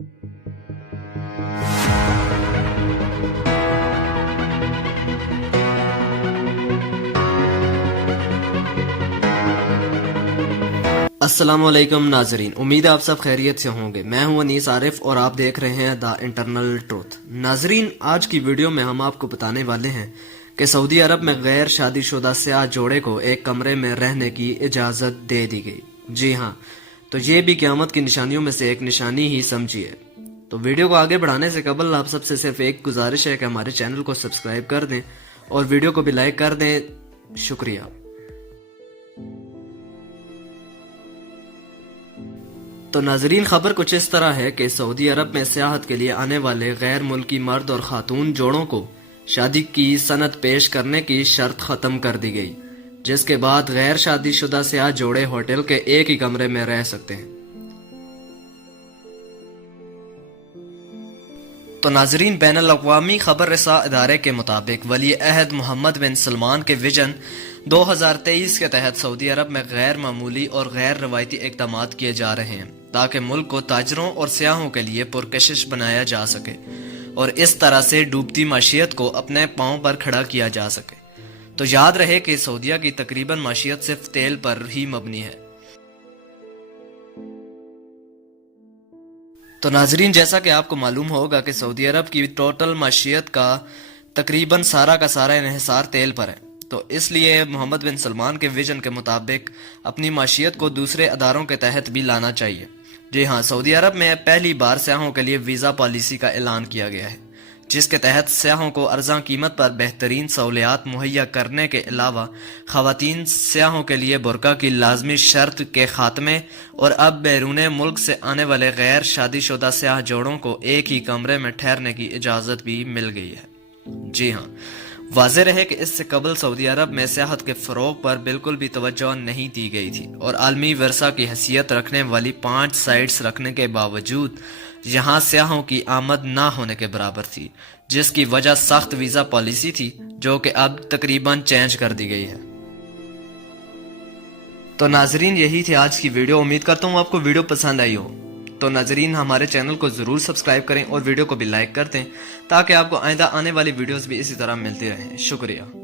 अस्सलाम वालेकुम नाजरीन, उम्मीद है आप सब खैरियत से होंगे। मैं हूं अनीस आरिफ और आप देख रहे हैं द इंटरनल ट्रूथ। नाजरीन, आज की वीडियो में हम आपको बताने वाले हैं कि सऊदी अरब में गैर शादीशुदा स्याह जोड़े को एक कमरे में रहने की इजाज़त दे दी गई। जी हाँ, तो ये भी क़यामत की निशानियों में से एक निशानी ही समझिए। तो वीडियो को आगे बढ़ाने से कबल आप सबसे सिर्फ एक गुजारिश है कि हमारे चैनल को सब्सक्राइब कर दें और वीडियो को भी लाइक कर दें। शुक्रिया। तो नाजरीन, खबर कुछ इस तरह है कि सऊदी अरब में सियाहत के लिए आने वाले गैर मुल्की मर्द और खातून जोड़ों को शादी की सनद पेश करने की शर्त खत्म कर दी गई, जिसके बाद गैर शादीशुदा सियाह जोड़े होटल के एक ही कमरे में रह सकते हैं। तो नाजरीन, बैनुल अक़वामी खबर रसा इदारे के मुताबिक वली अहद मोहम्मद बिन सलमान के विजन 2023 के तहत सऊदी अरब में गैर मामूली और गैर रवायती इक़दाम किए जा रहे हैं ताकि मुल्क को ताजरों और सियाहों के लिए पुरकशिश बनाया जा सके और इस तरह से डूबती माशियत को अपने पांव पर खड़ा किया जा सके। तो याद रहे कि सऊदीया की तकरीबन माशियत सिर्फ तेल पर ही मबनी है। तो नाजरीन, जैसा कि आपको मालूम होगा कि सऊदी अरब की टोटल माशियत का तकरीबन सारा का सारा इन्हिसार तेल पर है। तो इसलिए मोहम्मद बिन सलमान के विजन के मुताबिक अपनी माशियत को दूसरे अदारों के तहत भी लाना चाहिए। जी हाँ, सऊदी अरब में पहली बार सियाहों के लिए वीज़ा पॉलिसी का ऐलान किया गया है, जिसके तहत सियाहों को अर्जा कीमत पर बेहतरीन सहूलियात मुहैया करने के अलावा ख़वातीन सियाहों के लिए बुरका की लाजमी शर्त के खात्मे और अब बैरून मुल्क से आने वाले गैर शादीशुदा सियाह जोड़ों को एक ही कमरे में ठहरने की इजाज़त भी मिल गई है। जी हाँ, वाज़ेह रहे कि इससे कबल सऊदी अरब में सियाहत के फ़रोग़ पर बिल्कुल भी तवज्जो नहीं दी गई थी और आलमी वर्सा की हैसियत रखने वाली 5 साइट्स रखने के बावजूद यहाँ सियाहों की आमद ना होने के बराबर थी, जिसकी वजह सख्त वीज़ा पॉलिसी थी जो कि अब तकरीबन चेंज कर दी गई है। तो नाजरीन, यही थी आज की वीडियो। उम्मीद करता हूँ आपको वीडियो पसंद आई हो। तो नाजरीन, हमारे चैनल को ज़रूर सब्सक्राइब करें और वीडियो को भी लाइक कर दें ताकि आपको आइंदा आने वाली वीडियोस भी इसी तरह मिलती रहें। शुक्रिया।